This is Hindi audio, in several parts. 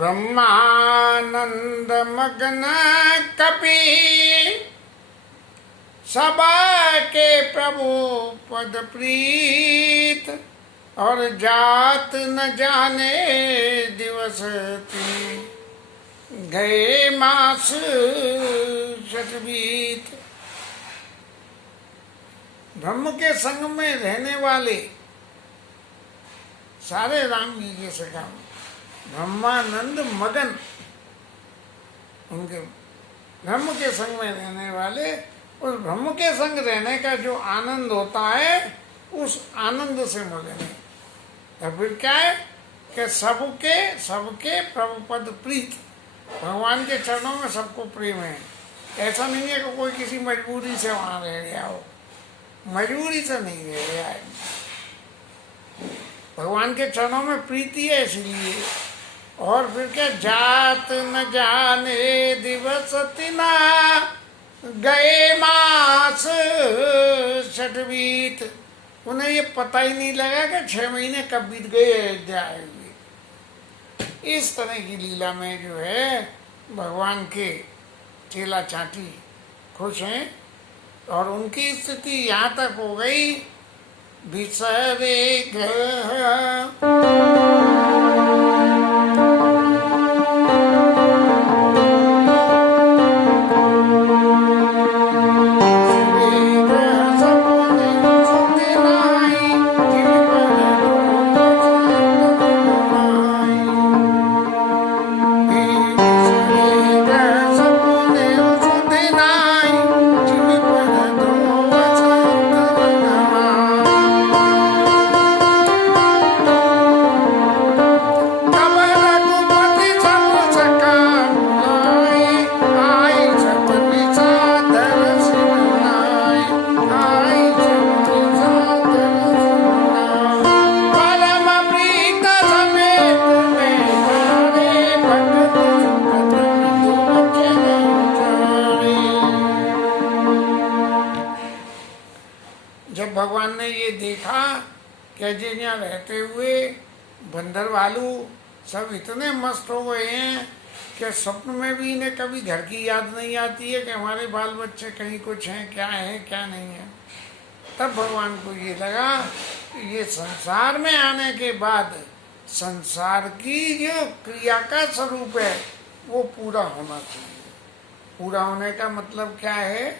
ब्रह्मानंद मगन कपि सबा के प्रभु पद प्रीत, और जात न जाने दिवस गए मास शतबीत। ब्रह्म के संग में रहने वाले सारे राम जी के सखा ब्रह्मानंद मगन, उनके ब्रह्म के संग में रहने वाले, उस ब्रह्म के संग रहने का जो आनंद होता है उस आनंद से मगन है। तो फिर क्या है कि सबके प्रभु पद प्रीत, भगवान के चरणों में सबको प्रेम है। ऐसा नहीं है कि कोई किसी मजबूरी से वहां रह गया हो, मजबूरी से नहीं रह गया है, भगवान के चरणों में प्रीति है इसलिए। और फिर क्या, जात न जाने दिवस तिना गए मास शतबीत, उन्हें ये पता ही नहीं लगा कि 6 महीने कब बीत गए अयोध्या आए हुए। इस तरह की लीला में जो है भगवान के चेला चाटी खुश हैं। और उनकी स्थिति यहाँ तक हो गई, बिसरे भगवान ने ये देखा कि यहाँ रहते हुए बंदर भालू सब इतने मस्त हो गए हैं कि स्वप्न में भी इन्हें कभी घर की याद नहीं आती है कि हमारे बाल बच्चे कहीं कुछ हैं, क्या है क्या नहीं है। तब भगवान को ये लगा कि ये संसार में आने के बाद संसार की जो क्रिया का स्वरूप है वो पूरा होना चाहिए। पूरा होने का मतलब क्या है?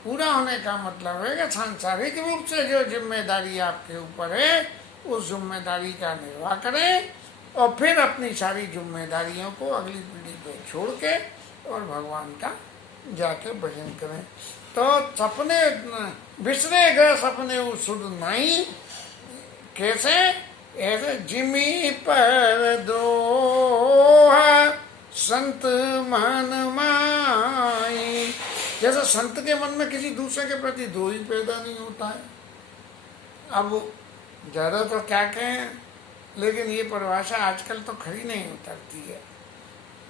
पूरा होने का मतलब है कि सांसारिक रूप से जो जिम्मेदारी आपके ऊपर है उस जिम्मेदारी का निर्वाह करें, और फिर अपनी सारी जिम्मेदारियों को अगली पीढ़ी पे छोड़ के और भगवान का जाके भजन करें। तो सपने बिसरे गए सपने वो सुध नहीं, कैसे? ऐसे जिमी पर दोहा संत मन माई, जैसे संत के मन में किसी दूसरे के प्रति द्रोह ही पैदा नहीं होता है। अब ज़्यादा तो क्या कहें, लेकिन ये परिभाषा आजकल तो खरी नहीं उतरती है।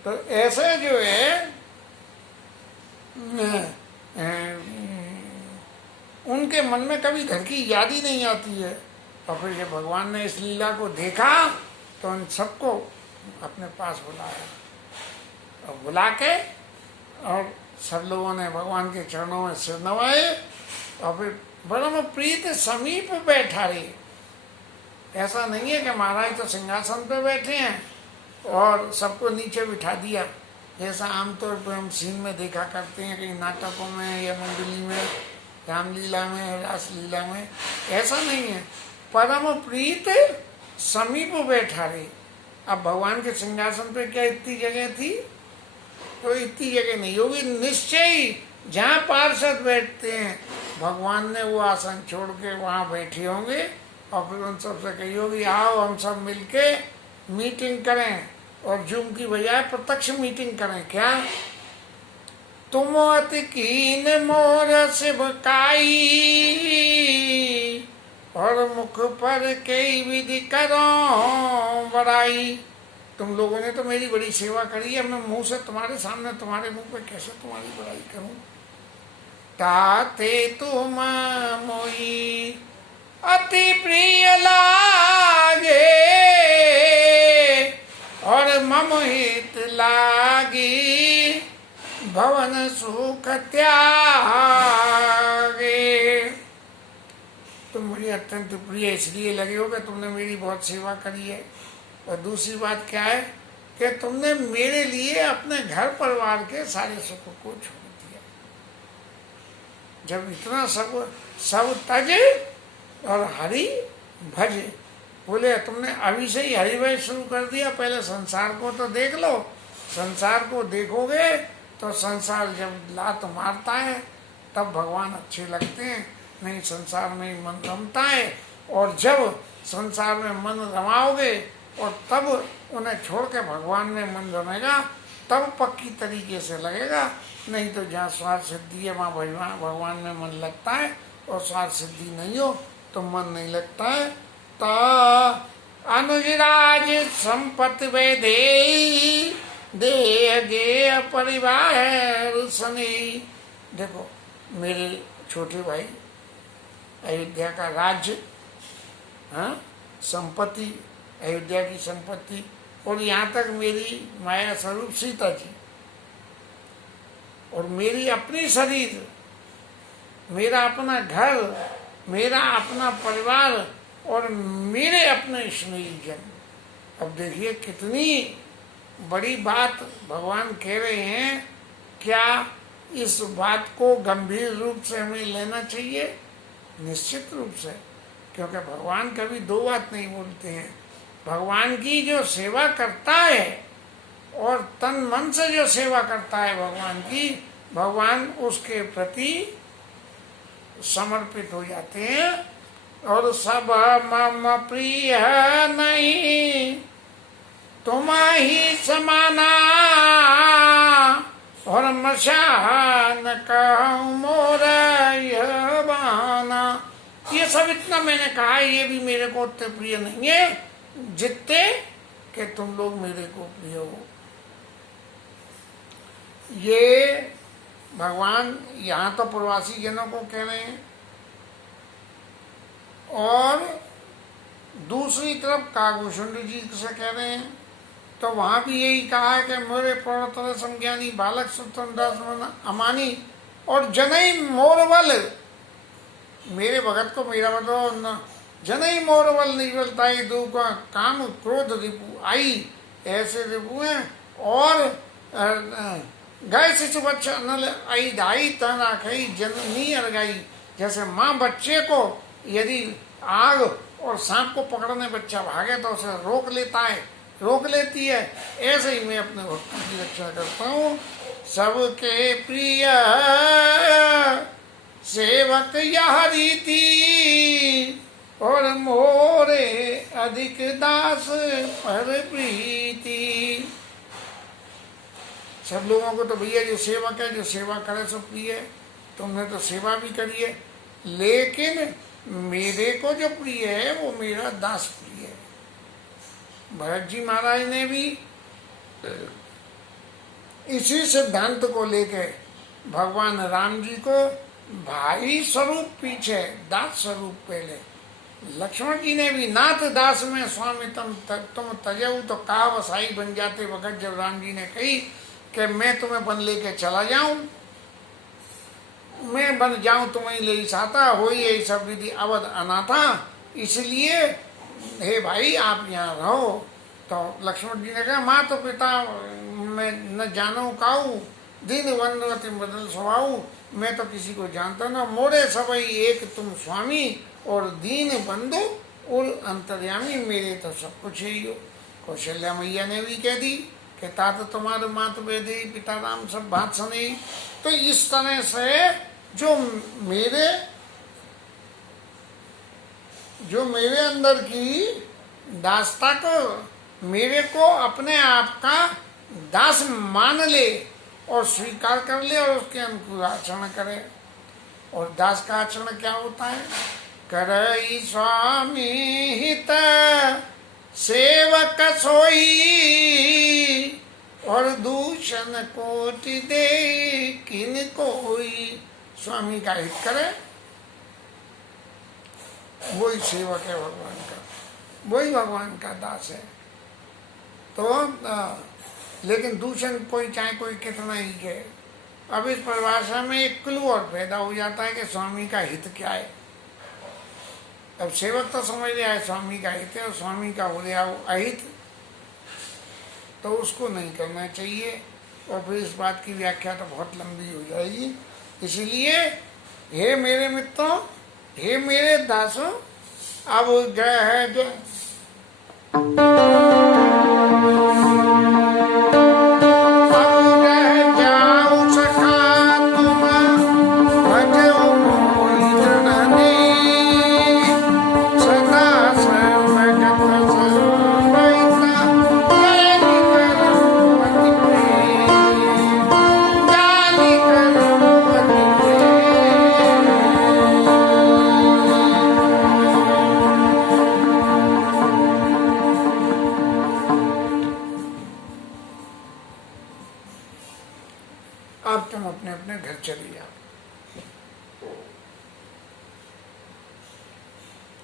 तो ऐसे जो है उनके मन में कभी घर की याद ही नहीं आती है। और फिर जब भगवान ने इस लीला को देखा तो उन सबको अपने पास बुलाया, और बुला के और सब लोगों ने भगवान के चरणों में सिर नवाए, और फिर परम प्रीत समीप बैठा रही। ऐसा नहीं है कि महाराज तो सिंहासन पे बैठे हैं और सबको नीचे बिठा दिया, जैसा आमतौर पर हम सीन में देखा करते हैं कहीं नाटकों में या मंडली में, रामलीला में, रासलीला में। ऐसा नहीं है, परम प्रीत समीप बैठा रही। अब भगवान के सिंहासन पे क्या इतनी जगह थी? तो इतनी जगह नहीं होगी, निश्चय ही जहाँ पार्षद बैठते हैं भगवान ने वो आसन छोड़ के वहाँ बैठे होंगे, और फिर उन सबसे कही होगी आओ हम सब मिलके मीटिंग करें, और जूम की बजाय प्रत्यक्ष मीटिंग करें। क्या? तुम अति कीन मोर शिवकाई, और मुख पर कई विधि करो बड़ाई। तुम लोगों ने तो मेरी बड़ी सेवा करी है, मैं मुंह से तुम्हारे सामने तुम्हारे मुंह पे कैसे तुम्हारी बड़ाई करूं? ताते तुम मोई अति प्रिय लागे, और मम हित लागी भवन सुख त्यागे। तुम मुझे अत्यंत प्रिय इसलिए लगे हो कि तुमने मेरी बहुत सेवा करी है, और दूसरी बात क्या है कि तुमने मेरे लिए अपने घर परिवार के सारे सुख को छोड़ दिया। जब इतना सब तजे और हरि भजे, बोले तुमने अभी से ही हरि भज शुरू कर दिया, पहले संसार को तो देख लो। संसार को देखोगे तो संसार जब लात मारता है तब भगवान अच्छे लगते हैं, नहीं संसार में ही मन रमता है। और जब संसार में मन रमाओगे और तब उन्हें छोड़ के भगवान में मन रमेगा, तब पक्की तरीके से लगेगा। नहीं तो जहाँ स्वार्थ सिद्धि है वहाँ भगवान में मन लगता है, और स्वार्थ सिद्धि नहीं हो तो मन नहीं लगता है। ता अनुजराज संपत्ति वे दे गे परिवार सनी। देखो मेरे छोटे भाई, अयोध्या का राज्य, हाँ, संपत्ति, अयोध्या की संपत्ति, और यहाँ तक मेरी माया स्वरूप सीता जी, और मेरी अपनी शरीर, मेरा अपना घर, मेरा अपना परिवार, और मेरे अपने स्नेहीजन। अब देखिए कितनी बड़ी बात भगवान कह रहे हैं। क्या इस बात को गंभीर रूप से हमें लेना चाहिए? निश्चित रूप से, क्योंकि भगवान कभी दो बात नहीं बोलते हैं। भगवान की जो सेवा करता है और तन मन से जो सेवा करता है भगवान की, भगवान उसके प्रति समर्पित हो जाते हैं। और सब मम प्रिय नहीं तुम ही समाना, और मशान कहूँ मोर यह बहाना। ये सब इतना मैंने कहा है, ये भी मेरे को उतने प्रिय नहीं है जितने कि तुम लोग मेरे को प्रिय हो। ये भगवान यहाँ तो प्रवासी जनों को कह रहे हैं, और दूसरी तरफ कागभूषण जी से कह रहे हैं। तो वहाँ भी यही कहा है कि मोरे प्रवर्तन संज्ञानी बालक सुतन अमानी, और जनई मोरवल, मेरे भगत को मेरा मतलब जनई मोरवल नहीं बोलता है। दो का काम क्रोध रिपु आई, ऐसे रिपु हैं। और गाय शिशु बच्चा नल आई दाई तन आखई जननी अरगाई। जैसे माँ बच्चे को यदि आग और सांप को पकड़ने बच्चा भागे तो उसे रोक लेता है, रोक लेती है। ऐसे ही मैं अपने भक्तों की रक्षा करता हूँ। सबके प्रिय सेवक यह रीति, और मोरे अधिक दास पर प्रीति। सब लोगों को तो भैया जो सेवक है, जो सेवा करे सब प्रिय है। तुमने तो सेवा भी करी है, लेकिन मेरे को जो प्रिय है वो मेरा दास प्रिय है। भरत जी महाराज ने भी इसी सिद्धांत को लेके भगवान राम जी को भाई स्वरूप पीछे, दास स्वरूप पहले। लक्ष्मण जी ने भी नाथ दास में स्वामी तुम तजऊ तो का वसाई बन जाते वक्त जब राम जी ने कही कि मैं तुम्हें बन लेके चला जाऊं, मैं बन जाऊं तुम्हें ले साता हो ये सब विधि अवध अनाथा, इसलिए हे भाई आप यहाँ रहो। तो लक्ष्मण जी ने कहा माँ तो पिता मैं न जानो काऊ, दिन वनवती बदल स्वभाव, मैं तो किसी को जानता ना, मोरे सबई एक तुम स्वामी, और दीन बंधु उल अंतर्यामी, मेरे तो सब कुछ ही हो। कौशल्या मैया ने भी कह दी कि तात तुम्हारे मात बेदे पिता राम सब बात सुनी। तो इस तरह से जो मेरे अंदर की दासता को, मेरे को अपने आप का दास मान ले और स्वीकार कर ले और उसके अनुकूल आचरण करे। और दास का आचरण क्या होता है? करई स्वामी हित सेवक सोई, और दूषण कोटि दे किन कोई। स्वामी का हित करे वही सेवक है भगवान का, वही भगवान का दास है। तो लेकिन दूषण कोई चाहे कोई कितना ही कहे। अब इस परिभाषा में एक क्लू और पैदा हो जाता है कि स्वामी का हित क्या है। अब सेवक तो समझ लिया है स्वामी का हित है, और स्वामी का हो गया अहित, तो उसको नहीं करना चाहिए। और फिर इस बात की व्याख्या तो बहुत लंबी हो जाएगी। इसलिए हे मेरे मित्रों, हे मेरे दासों, अब गए है जो चली जाओ।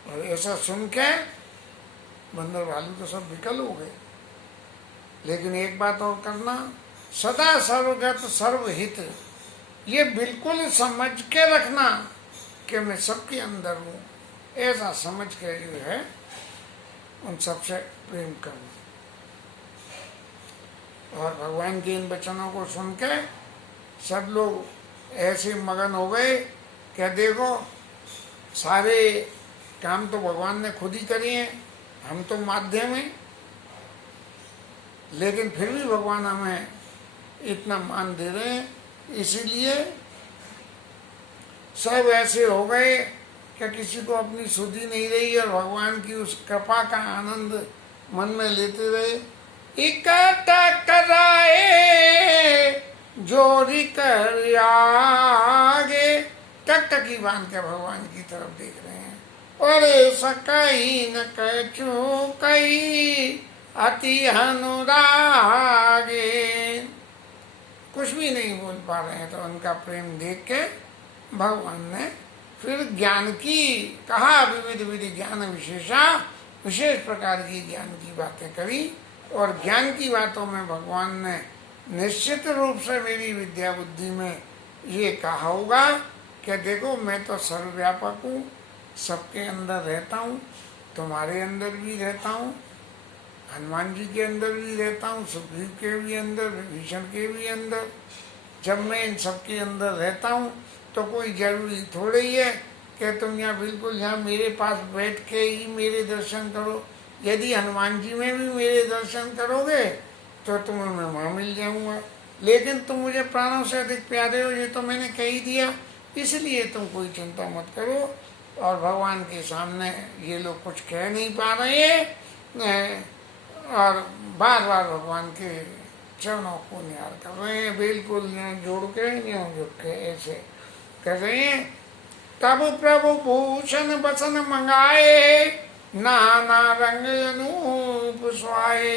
और ऐसा सुन के बंदर भालू तो सब विकल हो गए। लेकिन एक बात और करना, सदा सर्वगत सर्वहित, ये बिल्कुल समझ के रखना कि मैं सबके अंदर हूँ। ऐसा समझ के जो है उन सबसे प्रेम करना। और भगवान के इन वचनों को सुन के सब लोग ऐसे मगन हो गए कि देखो सारे काम तो भगवान ने खुद ही करे हैं, हम तो माध्यम हैं। लेकिन फिर भी भगवान हमें इतना मान दे रहे हैं। इसीलिए सब ऐसे हो गए कि किसी को अपनी सुधि नहीं रही और भगवान की उस कृपा का आनंद मन में लेते रहे। इकट्ठा कराए जोड़ी कर आगे, टकटकी बांध के भगवान की तरफ देख रहे हैं। और सकई न कछु कई अति अनुरागे, कुछ भी नहीं बोल पा रहे हैं। तो उनका प्रेम देख के भगवान ने फिर ज्ञान की कहा, विविध विधि ज्ञान विशेषा, विशेष प्रकार की ज्ञान की बातें करी। और ज्ञान की बातों में भगवान ने निश्चित रूप से मेरी विद्या बुद्धि में ये कहा होगा कि देखो मैं तो सर्वव्यापक हूँ, सबके अंदर रहता हूँ, तुम्हारे अंदर भी रहता हूँ, हनुमान जी के अंदर भी रहता हूँ, सुग्रीव के भी अंदर, विभीषण के भी अंदर। जब मैं इन सबके अंदर रहता हूँ तो कोई जरूरी थोड़ा ही है कि तुम यहाँ बिल्कुल यहाँ मेरे पास बैठ के ही मेरे दर्शन करो। यदि हनुमान जी में भी मेरे दर्शन करोगे तो तुम्हें मैं वहाँ मिल जाऊंगा, लेकिन तुम मुझे प्राणों से अधिक प्यारे हो, ये तो मैंने कह ही दिया, इसलिए तुम कोई चिंता मत करो। और भगवान के सामने ये लोग कुछ कह नहीं पा रहे हैं और बार बार भगवान के चरणों को निहार कर रहे हैं, बिल्कुल यूँ जोड़ के यूँ जुड़ के ऐसे कर रहे हैं। तब प्रभु भूषण बसन मंगाए, नाना रंग अनूप सुहाए।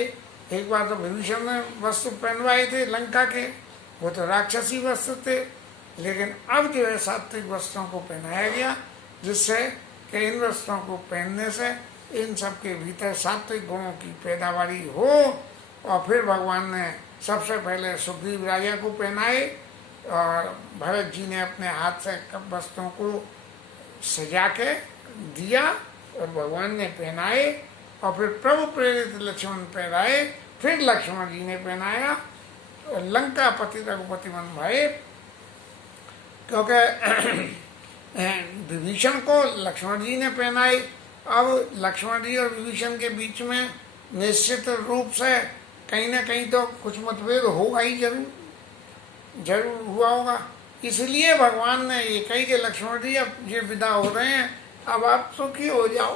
एक बार तो विभीषण ने वस्त्र पहनवाए थे लंका के, वो तो राक्षसी वस्त्र थे, लेकिन अब जो है सात्विक वस्त्रों को पहनाया गया, जिससे कि इन वस्त्रों को पहनने से इन सब के भीतर सात्विक गुणों की पैदावारी हो। और फिर भगवान ने सबसे पहले सुग्रीव राजा को पहनाए और भरत जी ने अपने हाथ से वस्त्रों को सजा के दिया और भगवान ने पहनाए, और फिर प्रभु प्रेरित लक्ष्मण पहनाए, फिर लक्ष्मण जी ने पहनाया और लंका पति रघुपति मन भाई, क्योंकि विभीषण को लक्ष्मण जी ने पहनाई। अब लक्ष्मण जी और विभीषण के बीच में निश्चित रूप से कहीं ना कहीं तो कुछ मतभेद होगा ही, जरूर हुआ होगा। इसलिए भगवान ने ये कही कि लक्ष्मण जी अब ये विदा हो रहे हैं, अब आप सुखी हो जाओ।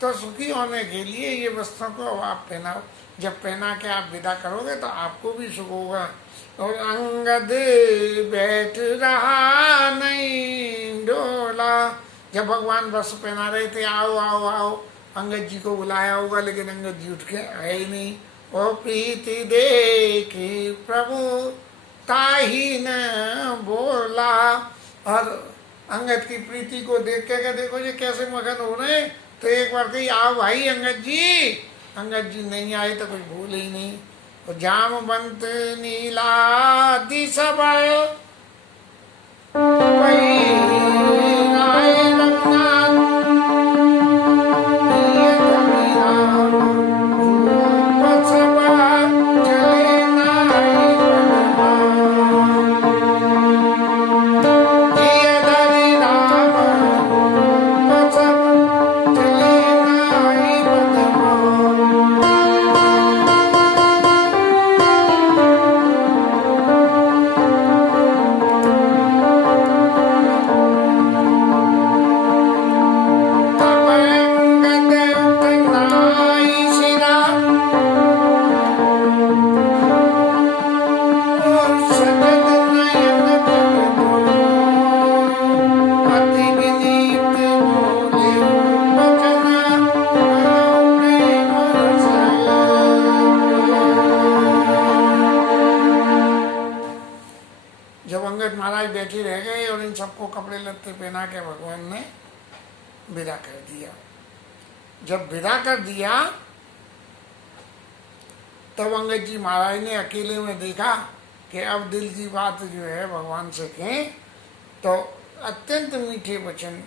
तो सुखी होने के लिए ये वस्त्रों को अब आप पहनाओ, जब पहना के आप विदा करोगे तो आपको भी सुख होगा। और अंगद बैठ रहा नहीं डोला, जब भगवान वस्त्र पहना रहे थे, आओ आओ आओ, अंगद जी को बुलाया होगा, लेकिन अंगद जी उठ के आए ही नहीं। ओ प्रीति देखी प्रभु ताही न बोला, और अंगद की प्रीति को देख के देखो ये कैसे मगन हो रहे हैं, तो एक बार कही आओ भाई अंगद जी। अंगद जी नहीं आए तो कुछ भूल ही नहीं। जामवंत नीला दिसबल बैठे रह गए और इन सबको कपड़े लत्ते पहना के भगवान ने विदा कर दिया। जब विदा कर दिया तब अंगद जी महाराज ने अकेले में देखा कि अब दिल की बात जो है भगवान से कहें, तो अत्यंत मीठे वचन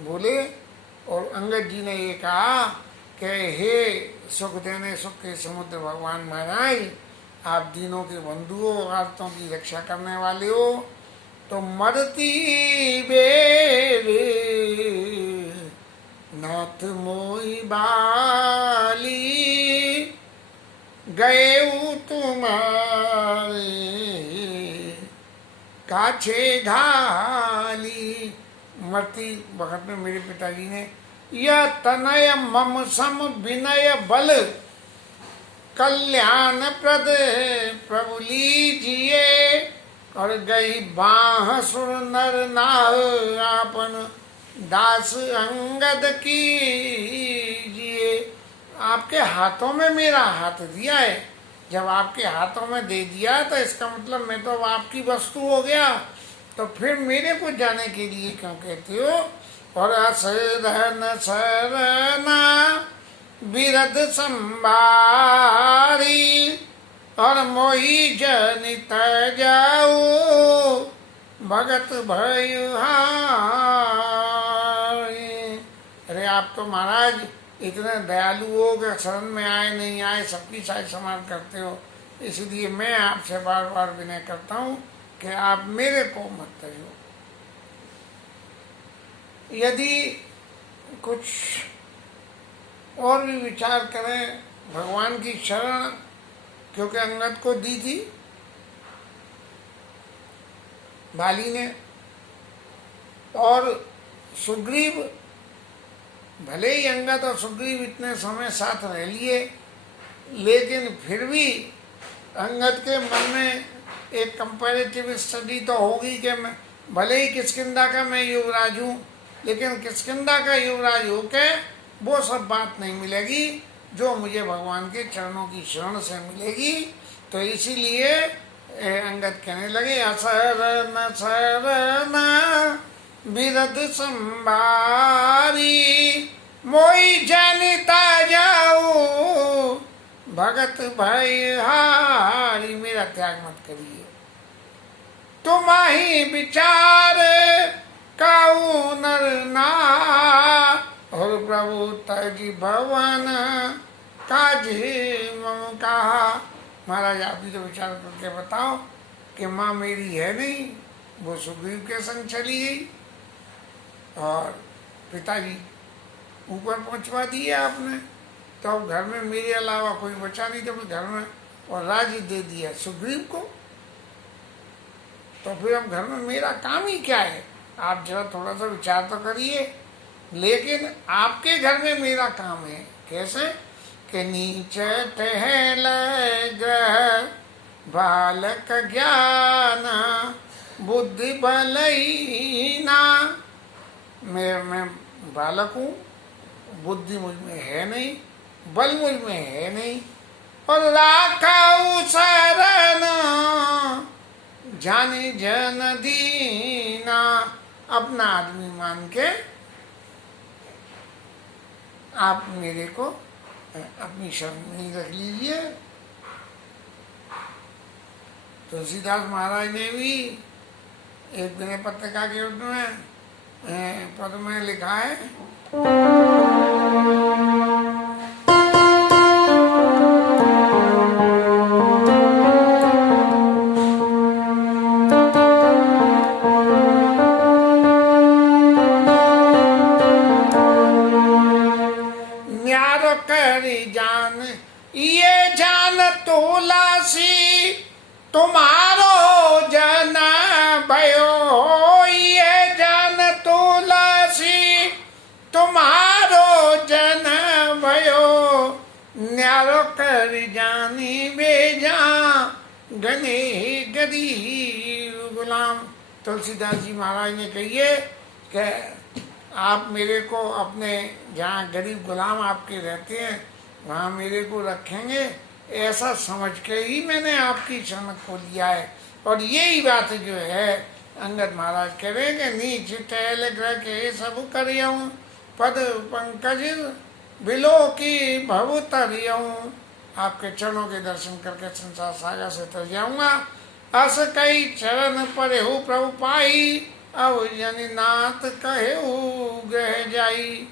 बोले और अंगद जी ने ये कहा कि हे सुख देने सुख के समुद्र भगवान महाराज, आप दीनों के बंधु हो, आर्तों की रक्षा करने वाले हो, तो मरती बेरे नाथ मोई बाली गए तुम्हारे काछे घाली। मरती वक्त में मेरे पिताजी ने यह तनय मम सम विनय बल कल्याण प्रद प्रभु लीजिए, और गई बाह सुर नर नाह आपन दास अंगद कीजिए। आपके हाथों में मेरा हाथ दिया है, जब आपके हाथों में दे दिया तो इसका मतलब मैं तो अब आपकी वस्तु हो गया, तो फिर मेरे को जाने के लिए क्यों कहते हो। और असरन सरना बिरद संबारी और मोही जनित जाऊ भगत भय। अरे आप तो महाराज इतने दयालु हो कि शरण में आए नहीं आए सबकी साज संभाल करते हो, इसलिए मैं आपसे बार बार विनय करता हूँ कि आप मेरे को मत कहियो। यदि कुछ और भी विचार करें, भगवान की शरण क्योंकि अंगद को दी थी बाली ने, और सुग्रीव, भले ही अंगद और सुग्रीव इतने समय साथ रह लिए, लेकिन फिर भी अंगद के मन में एक कंपैरेटिव स्टडी तो होगी कि मैं भले ही किष्किंधा का मैं युवराज हूँ, लेकिन किष्किंधा का युवराज होके वो सब बात नहीं मिलेगी जो मुझे भगवान के चरणों की शरण से मिलेगी। तो इसीलिए अंगद कहने लगे, असरन शरण बिरद संभारी, मोई जनिता जाऊ भगत भाई हारी। मेरा त्याग मत करिए, तुम्हारी विचार काऊ नर ना, और प्रभु तजी भवन काजी मम कहा। महाराज आप भी तो विचार करके बताओ कि माँ मेरी है नहीं, वो सुग्रीव के संग चली गई, और पिताजी ऊपर पहुंचवा दिए आपने, तो अब घर में मेरे अलावा कोई बचा नहीं, तो फिर घर में और राज्य दे दिया सुग्रीव को, तो फिर अब घर में मेरा काम ही क्या है? आप जरा थोड़ा सा विचार तो करिए। लेकिन आपके घर में मेरा काम है, कैसे कि नीचे टहल ग्रह बालक ज्ञान बुद्धि बलहीना। मैं बालक हूँ, बुद्धि मुझ में है नहीं, बल मुझ में है नहीं, और राखाऊ शरण जाने जन दीना। अपना आदमी मान के आप मेरे को अपनी शरण में रख लीजिए। तुलसीदास महाराज ने भी एक विनय पत्रिका के युद्ध में पद में लिखा है, न्यारो करी जान ये जान तुलसी तुम्हारो जन भयो, ये जान तुलसी तुम्हारो जन भयो, न्यारो कर जानी बेजा गने गरीब गुलाम। तुलसीदास जी महाराज ने कहिए कि आप मेरे को अपने जहाँ गरीब गुलाम आपके रहते हैं वहाँ मेरे को रखेंगे, ऐसा समझ के ही मैंने आपकी शरण को लिया है। और यही बात जो है अंगद महाराज कह रहे हैं कि नीच टहल ग्रह के सब करियऊँ, पद पंकज बिलो की भव तरियऊँ। आपके चरणों के दर्शन करके संसार सागर से तर जाऊँगा। अस कई चरण पर हो प्रभु पाई, अब जनिनाथ कहे गह जाई।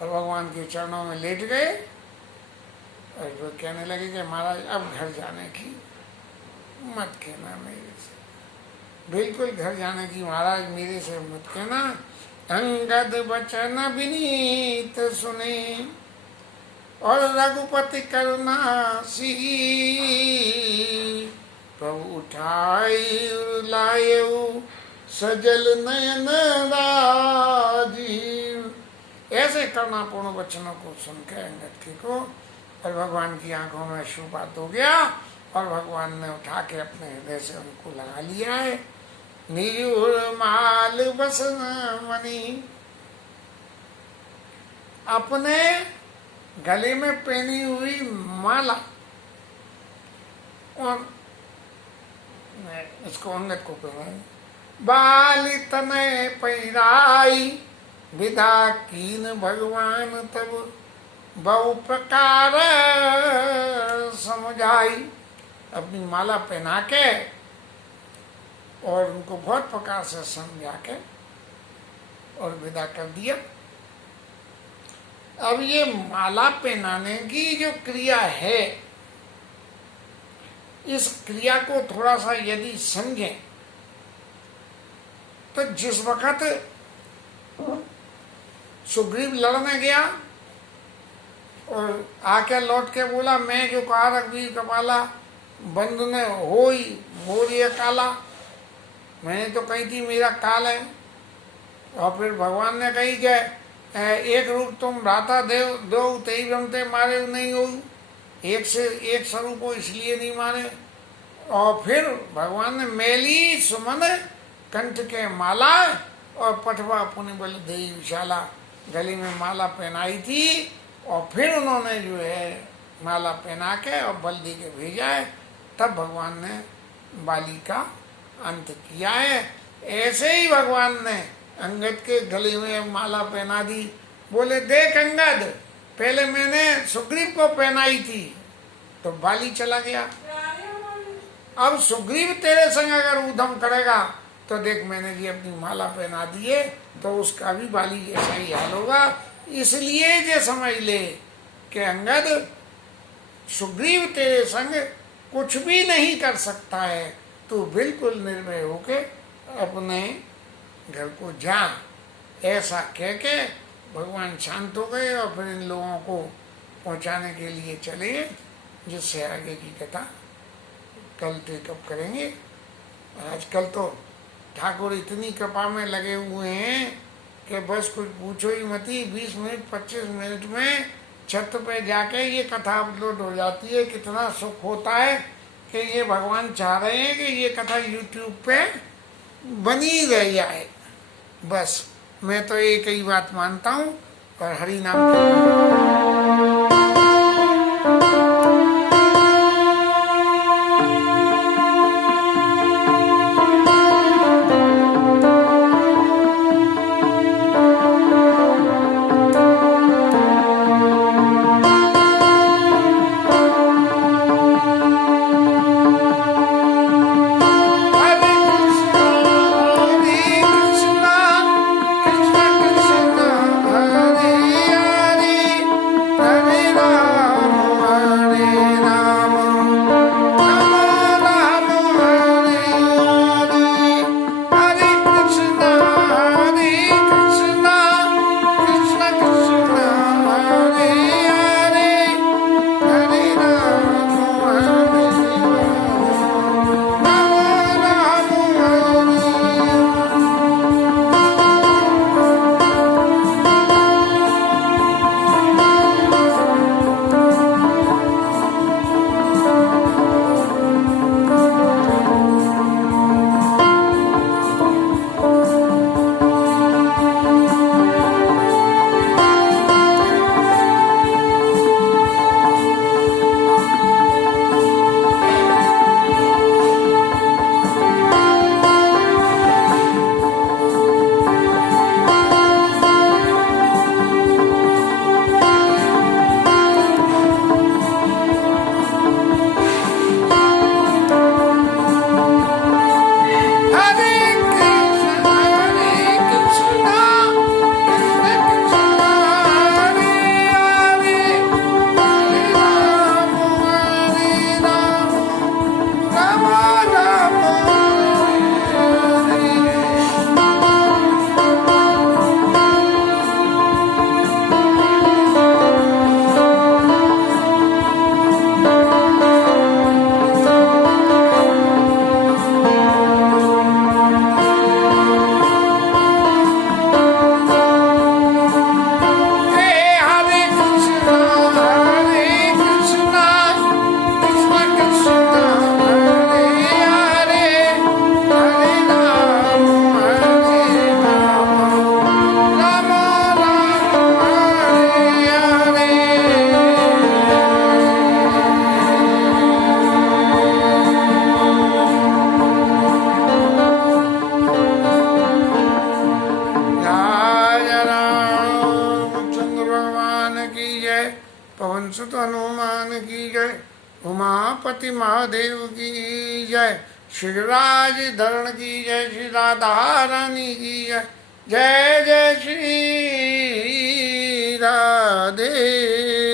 और भगवान के चरणों में लेट गए और वो कहने लगे कि महाराज अब घर जाने की मत कहना मेरे से, बिल्कुल घर जाने की महाराज मेरे से मत कहना। अंगद वचन विनीत सुने और रघुपति करुणा सी, प्रभु उठाई लायऊ सजल नयन राजीव। ऐसे करुणापूर्ण वचनों को सुनकर अंगद के को और भगवान की आंखों में अश्रुपात हो गया, और भगवान ने उठा के अपने हृदय से उनको लगा लिया है। निजुर माल बसन मणि, अपने गले में पहनी हुई माला, और इसको अंगद को पहनाई। बाल तनय पैराई विदा कीन भगवान तब बहु प्रकार समझाई। अपनी माला पहना के और उनको बहुत प्रकार से समझा के और विदा कर दिया। अब ये माला पहनाने की जो क्रिया है, इस क्रिया को थोड़ा सा यदि समझें तो जिस वक्त सुग्रीव लड़ने गया और आके लौट के बोला, मैं जो कहा रघुवीर कृपाला बंधु ने हो ही मोर ये काला, मैंने तो कही थी मेरा काल है। और फिर भगवान ने कही कि एक रूप तुम भ्राता देव दो तेई ब्रह्मते मारे नहीं हो, एक से एक स्वरूप को इसलिए नहीं मारे। और फिर भगवान ने मैली सुमन कंठ के माला और पठवा पुण्य बल दे विशाला, गले में माला पहनाई थी और फिर उन्होंने जो है माला पहना के और बल दे के भेजा है, तब भगवान ने बाली का अंत किया है। ऐसे ही भगवान ने अंगद के गले में माला पहना दी। बोले देख अंगद, पहले मैंने सुग्रीव को पहनाई थी तो बाली चला गया, अब सुग्रीव तेरे संग अगर उधम करेगा तो देख मैंने जी अपनी माला पहना दी है, तो उसका भी बाली जैसा ही हाल होगा। इसलिए जे समझ ले कि अंगद सुग्रीव तेरे संग कुछ भी नहीं कर सकता है, तू बिल्कुल निर्भय होके अपने घर को जा। ऐसा कह के भगवान शांत हो गए और फिर इन लोगों को पहुंचाने के लिए चले, जिससे आगे की कथा कल टेकअप करेंगे। आजकल तो ठाकुर इतनी कृपा में लगे हुए हैं कि बस कुछ पूछो ही मती। 20 मिनट 25 मिनट में छत पे जाके ये कथा अपलोड हो जाती है। कितना सुख होता है कि ये भगवान चाह रहे हैं कि ये कथा YouTube पे बनी रह जाए। बस मैं तो एक ही बात मानता हूँ, और हरि नाम की सुत हनुमान की जय, उमापति महादेव की जय, श्रीराज धरण की जय, श्री राधा रानी की जय, जय जय श्री राधे।